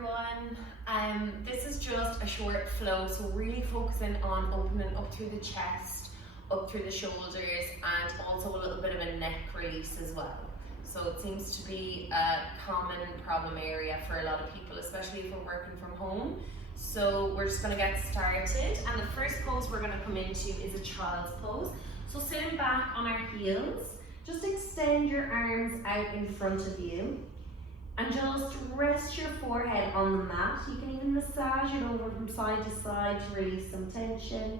everyone. This is just a short flow, so really focusing on opening up through the chest, up through the shoulders, and also a little bit of a neck release as well. So it seems to be a common problem area for a lot of people, especially if we're working from home. So we're just going to get started, and the first pose we're going to come into is a child's pose. So sitting back on our heels, just extend your arms out in front of you and just rest your forehead on the mat. You can even massage it over from side to side to release some tension.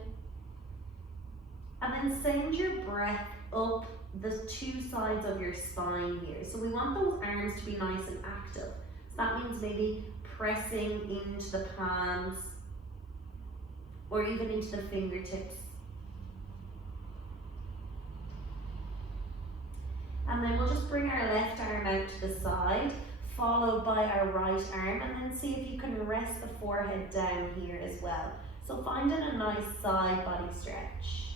And then send your breath up the two sides of your spine here. So we want those arms to be nice and active. So that means maybe pressing into the palms or even into the fingertips. And then we'll just bring our left arm out to the side, followed by our right arm, and then see if you can rest the forehead down here as well. So finding a nice side body stretch.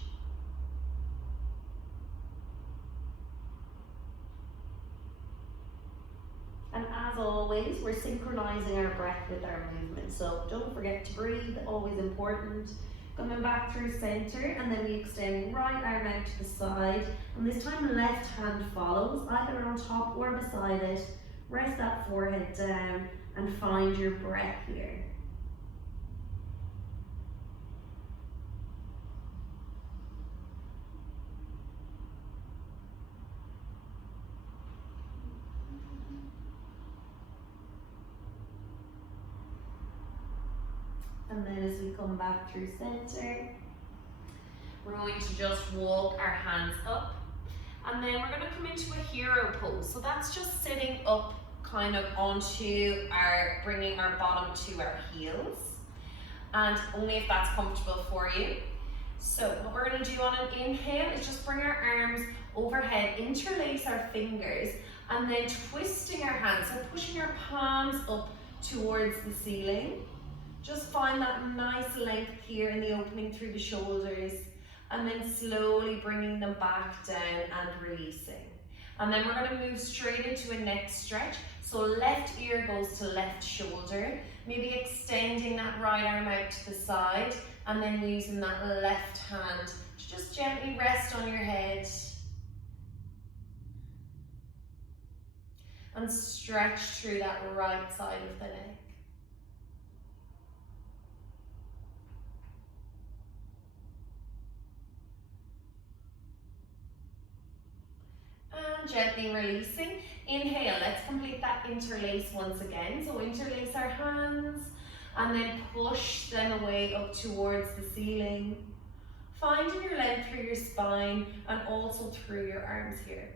And as always, we're synchronizing our breath with our movement. So don't forget to breathe, always important. Coming back through center, and then we extend right arm out to the side. And this time left hand follows, either on top or beside it. Rest that forehead down and find your breath here. And then as we come back through center, we're going to just walk our hands up, and then we're going to come into a hero pose. So that's just sitting up kind of onto bringing our bottom to our heels, and only if that's comfortable for you. So what we're going to do on an inhale is just bring our arms overhead, interlace our fingers, and then twisting our hands, so pushing our palms up towards the ceiling. Just find that nice length here in the opening through the shoulders, and then slowly bringing them back down and releasing. And then we're going to move straight into a neck stretch. So left ear goes to left shoulder, maybe extending that right arm out to the side, and then using that left hand to just gently rest on your head. And stretch through that right side of the neck. And gently releasing. Inhale, let's complete that interlace once again. So interlace our hands and then push them away up towards the ceiling. Finding your length through your spine and also through your arms here.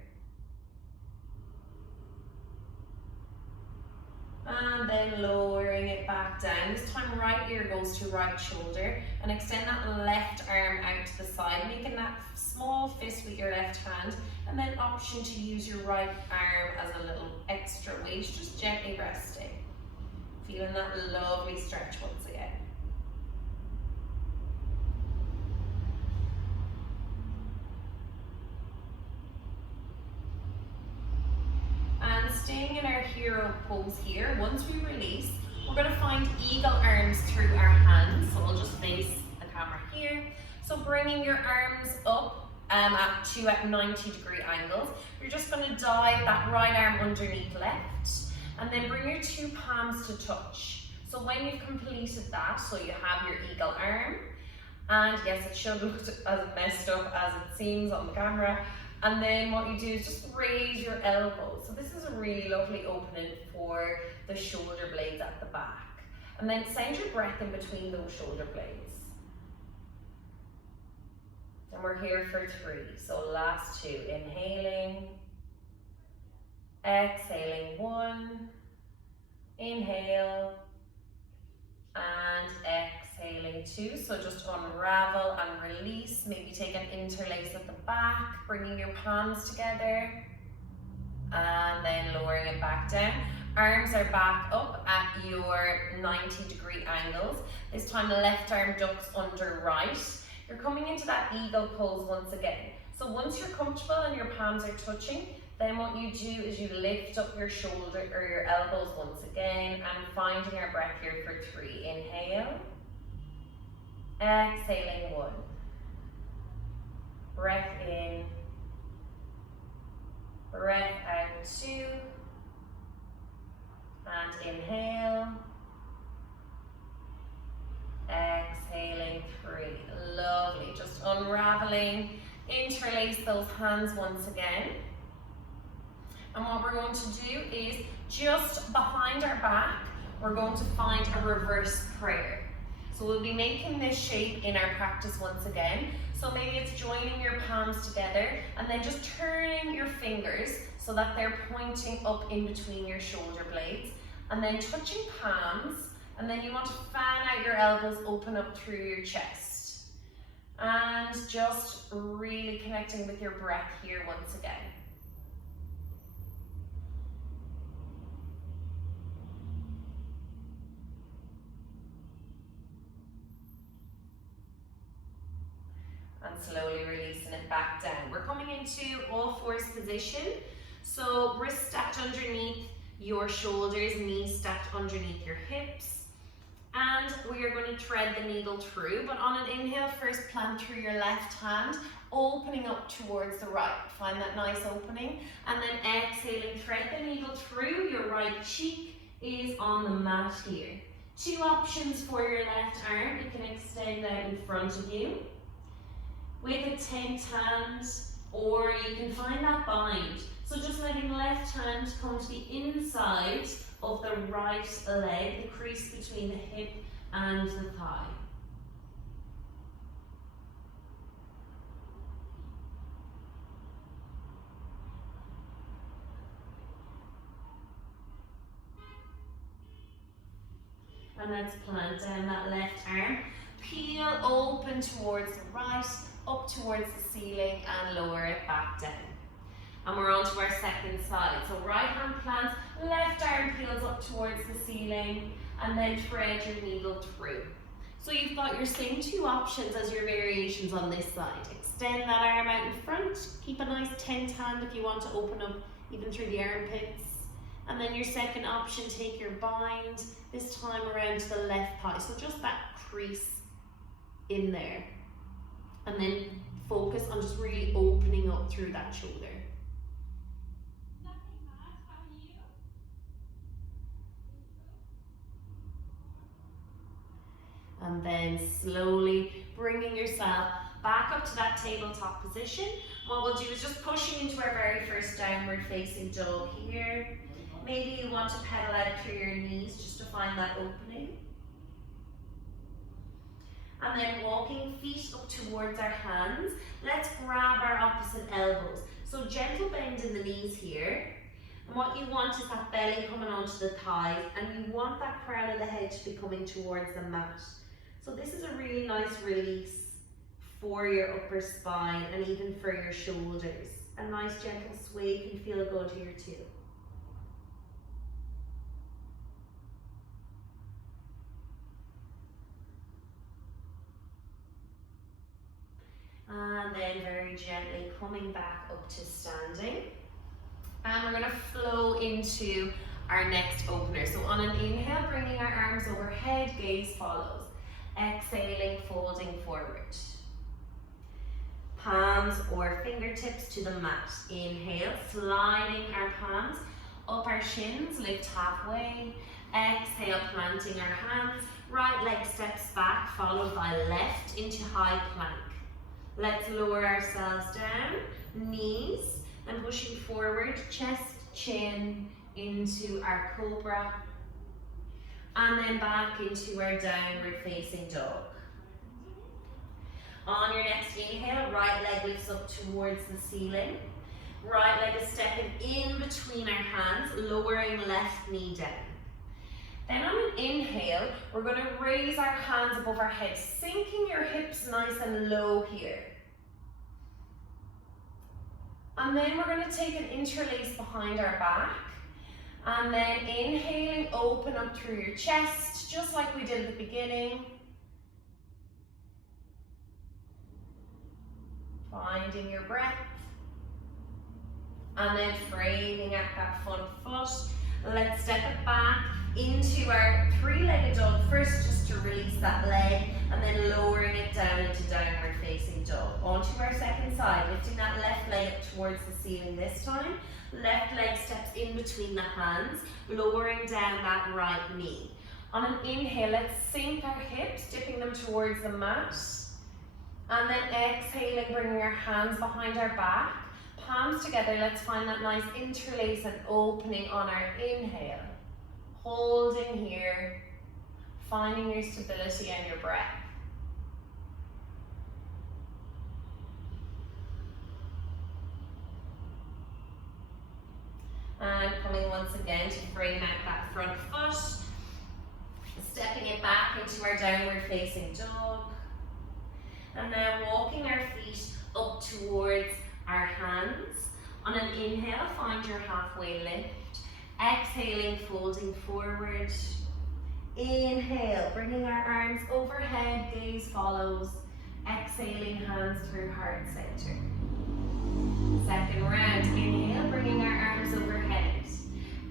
And then lowering it back down. This time right ear goes to right shoulder, and extend that left arm out to the side, making that small fist with your left hand, and then option to use your right arm as a little extra weight, just gently resting. Feeling that lovely stretch once again. And staying in our hero pose here, once we release, we're going to find eagle arms through our hands. So we'll just face the camera here. So bringing your arms up at 90-degree angles. You're just going to dive that right arm underneath left, and then bring your two palms to touch. So when you've completed that, so you have your eagle arm, and yes, it should look as messed up as it seems on the camera. And then what you do is just raise your elbows. So this is a really lovely opening for the shoulder blades at the back. And then send your breath in between those shoulder blades. And we're here for 3. So last 2, inhaling, exhaling 1, inhale, and exhaling 2. So just unravel and release. Maybe take an interlace at the back, bringing your palms together, and then lowering it back down. Arms are back up at your 90-degree angles. This time the left arm ducks under right. You're coming into that eagle pose once again. So once you're comfortable and your palms are touching, Then what you do is you lift up your shoulder or your elbows once again, and finding our breath here for 3. Inhale. Exhaling 1. Breath in. Breath out 2. And inhale. Exhaling 3. Lovely. Just unraveling. Interlace those hands once again. And what we're going to do is just behind our back, we're going to find a reverse prayer. So we'll be making this shape in our practice once again. So maybe it's joining your palms together and then just turning your fingers so that they're pointing up in between your shoulder blades, and then touching palms, and then you want to fan out your elbows, open up through your chest. And just really connecting with your breath here once again. And slowly releasing it back down. We're coming into all fours position. So wrists stacked underneath your shoulders, knees stacked underneath your hips. And we are going to thread the needle through, but on an inhale, first plant through your left hand, opening up towards the right. Find that nice opening. And then exhaling, thread the needle through. Your right cheek is on the mat here. 2 options for your left arm. You can extend out in front of you with a tent hand, or you can find that bind. So just letting left hand come to the inside of the right leg, the crease between the hip and the thigh. And let's plant down that left arm. Peel open towards the right, up towards the ceiling, and lower it back down. And we're on to our second side. So right hand plants, left arm peels up towards the ceiling, and then thread your needle through. So you've got your same 2 options as your variations on this side. Extend that arm out in front, keep a nice tent hand if you want to open up even through the armpits. And then your second option, take your bind, this time around to the left thigh. So just that crease in there. And then focus on just really opening up through that shoulder. And then slowly bringing yourself back up to that tabletop position. What we'll do is just pushing into our very first downward facing dog here. Maybe you want to pedal out through your knees just to find that opening. And then walking feet up towards our hands. Let's grab our opposite elbows. So gentle bend in the knees here. And what you want is that belly coming onto the thighs, and you want that crown of the head to be coming towards the mat. So this is a really nice release for your upper spine and even for your shoulders. A nice gentle sway can feel good here too. And then very gently coming back up to standing. And we're going to flow into our next opener. So on an inhale, bringing our arms overhead, gaze follows. Exhaling, folding forward. Palms or fingertips to the mat. Inhale, sliding our palms up our shins, lift halfway. Exhale, planting our hands. Right leg steps back, followed by left into high plank. Let's lower ourselves down, knees, and pushing forward, chest, chin, into our cobra. And then back into our downward facing dog. On your next inhale, right leg lifts up towards the ceiling. Right leg is stepping in between our hands, lowering left knee down. Then on an inhale, we're going to raise our hands above our head, sinking your hips nice and low here. And then we're going to take an interlace behind our back. And then inhaling, open up through your chest, just like we did at the beginning. Finding your breath. and then framing at that front foot. Let's step it back into our three-legged dog first, just to release that leg, and then lowering it down into downward facing dog. Onto our second side, lifting that left leg up towards the ceiling this time. Left leg steps in between the hands, lowering down that right knee. On an inhale, let's sink our hips, dipping them towards the mat. And then exhaling, bringing our hands behind our back. Palms together, let's find that nice interlace and opening on our inhale. Holding here, finding your stability and your breath. And coming once again to frame out that front foot. Stepping it back into our downward facing dog. And now walking our feet up towards our hands. On an inhale, find your halfway lift. Exhaling, folding forward. Inhale, bringing our arms overhead, gaze follows. Exhaling, hands through heart center. Second round, inhale, bringing our arms overhead.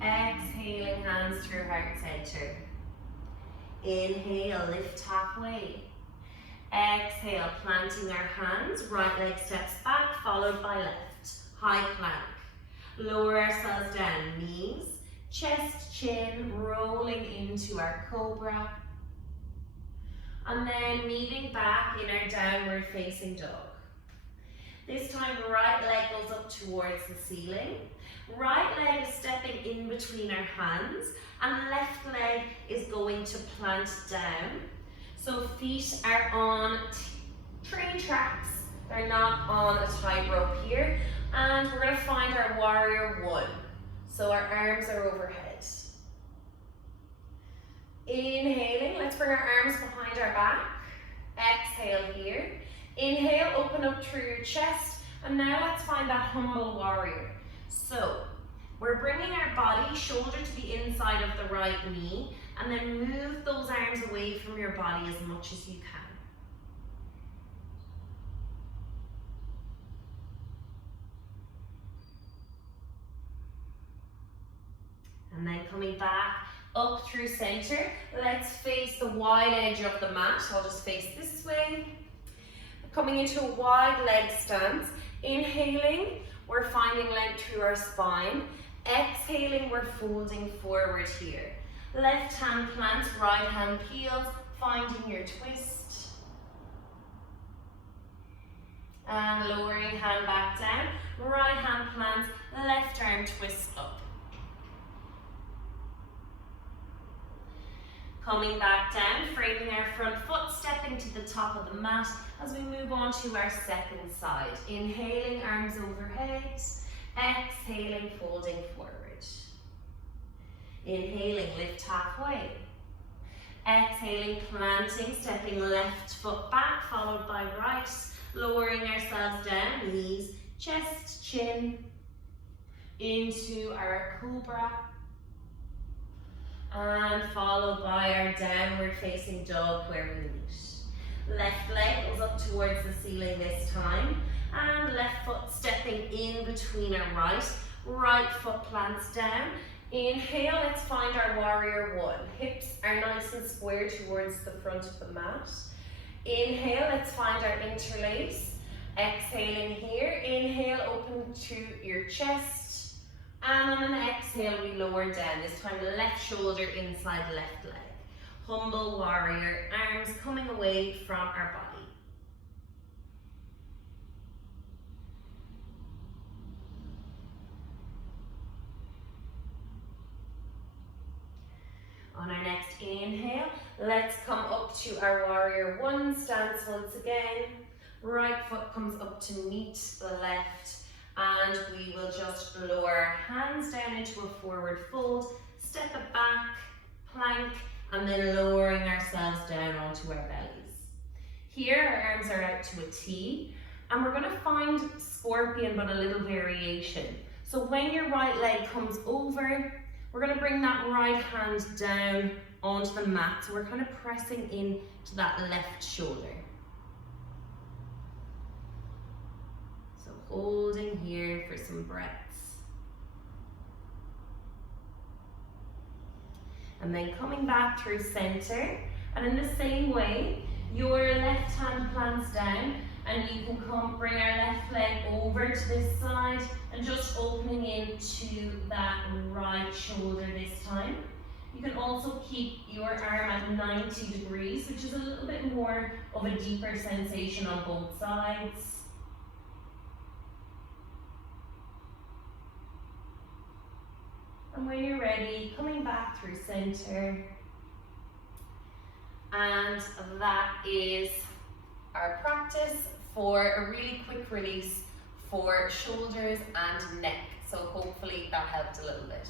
Exhaling, hands through heart center. Inhale, lift halfway. Exhale, planting our hands, right leg steps back, followed by left. High plank. Lower ourselves down, knees, chest, chin, rolling into our cobra. And then meeting back in our downward facing dog. This time, right leg goes up towards the ceiling. Right leg is stepping in between our hands, and left leg is going to plant down. So feet are on train tracks. They're not on a tightrope here. And we're gonna find our warrior one. So our arms are overhead. Inhaling, let's bring our arms behind our back. Exhale here. Inhale, open up through your chest. And now let's find that humble warrior. So we're bringing our body, shoulder to the inside of the right knee, and then move those arms away from your body as much as you can. And then coming back up through center, let's face the wide edge of the mat. I'll just face this way. Coming into a wide leg stance. Inhaling, we're finding length through our spine. Exhaling, we're folding forward here. Left hand plants, right hand peels, finding your twist. And lowering hand back down. Right hand plants, left arm twist up. Coming back down, framing our front foot, stepping to the top of the mat as we move on to our second side. Inhaling, arms overhead. Exhaling, folding forward. Inhaling, lift halfway. Exhaling, planting, stepping left foot back, followed by right. Lowering ourselves down, knees, chest, chin, into our cobra. And followed by our downward facing dog where we meet. Left leg goes up towards the ceiling this time. And left foot stepping in between our right. Right foot plants down. Inhale, let's find our warrior one. Hips are nice and square towards the front of the mat. Inhale, let's find our interlace. Exhaling here. Inhale, open to your chest. And on an exhale, we lower down. This time, left shoulder inside left leg. Humble warrior, arms coming away from our body. On our next inhale, let's come up to our warrior one stance once again. Right foot comes up to meet the left. And we will just lower our hands down into a forward fold, step it back, plank, and then lowering ourselves down onto our bellies. Here, our arms are out to a T, and we're gonna find scorpion, but a little variation. So when your right leg comes over, we're gonna bring that right hand down onto the mat. So we're kind of pressing in to that left shoulder. Holding here for some breaths. and then coming back through center. And in the same way, your left hand plants down, and you can bring our left leg over to this side and just opening into that right shoulder this time. You can also keep your arm at 90 degrees, which is a little bit more of a deeper sensation on both sides. And when you're ready, coming back through center. And that is our practice for a really quick release for shoulders and neck. So hopefully that helped a little bit.